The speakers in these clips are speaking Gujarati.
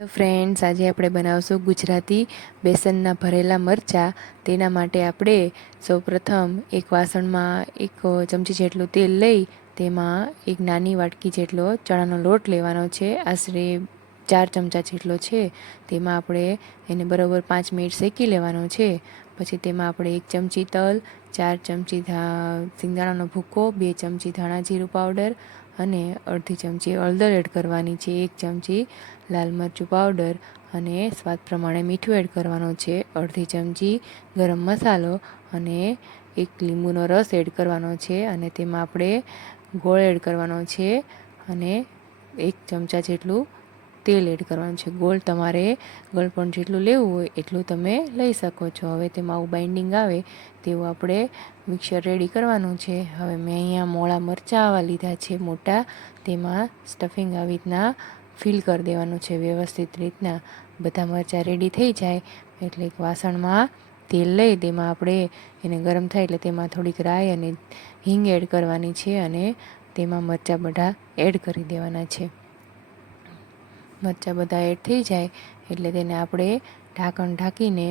તો ફ્રેન્ડ્સ, આજે આપણે બનાવશું ગુજરાતી બેસનના ભરેલા મરચાં. તેના માટે આપણે સૌપ્રથમ એક વાસણમાં 1 ચમચી જેટલું તેલ લઈ તેમાં એક નાની વાટકી જેટલો ચણાનો લોટ લેવાનો છે. આશરે 4 ચમચા જેટલો છે. તેમાં આપણે એને બરાબર 5 મિનિટ શેકી લેવાનો છે. પછી તેમાં આપણે 1 ચમચી તલ, 4 ચમચી સિંગદાણાનો ભૂકો, 2 ચમચી ધાણા જીરું પાવડર અને અડધી ચમચી હળદર એડ કરવાની છે. 1 ચમચી લાલ મરચું પાવડર અને સ્વાદ પ્રમાણે મીઠું એડ કરવાનું છે. અડધી ચમચી ગરમ મસાલો અને એક લીંબુનો રસ એડ કરવાનો છે. અને તેમાં આપણે ગોળ એડ કરવાનો છે અને 1 ચમચા જેટલું તેલ એડ કરવાનું છે. ગોળ તમારે ગળપણ જેટલું લેવું હોય એટલું તમે લઈ શકો છો. હવે તેમાં આવું બાઇન્ડિંગ આવે તેવું આપણે મિક્સર રેડી કરવાનું છે. હવે મેં અહીંયા મોળા મરચાં આવા લીધા છે મોટા. તેમાં સ્ટફિંગ આવી રીતના ફિલ કરી દેવાનું છે વ્યવસ્થિત રીતના. બધા મરચાં રેડી થઈ જાય એટલે એક વાસણમાં તેલ લઈ તેમાં આપણે એને ગરમ થાય એટલે તેમાં થોડીક રાઈ અને હિંગ એડ કરવાની છે અને તેમાં મરચાં બધા એડ કરી દેવાના છે. મરચાં બધા એડ થઈ જાય એટલે તેને આપણે ઢાંકણ ઢાંકીને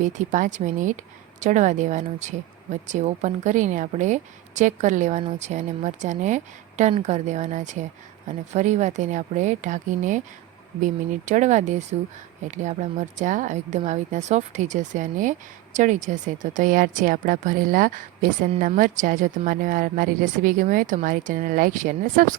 2 થી 5 મિનિટ ચડવા દેવાનું છે. વચ્ચે ઓપન કરીને આપણે ચેક કરી લેવાનું છે અને મરચાંને ટર્ન કરી દેવાના છે. અને ફરીવાર તેને આપણે ઢાંકીને 2 મિનિટ ચડવા દેશું એટલે આપણા મરચાં એકદમ આવી રીતના સોફ્ટ થઈ જશે અને ચડી જશે. તો તૈયાર છે આપણા ભરેલા બેસનના મરચાં. જો તમારે મારી રેસીપી ગમે હોય તો મારી ચેનલને લાઇક, શેર અને સબસ્ક્રાઈબ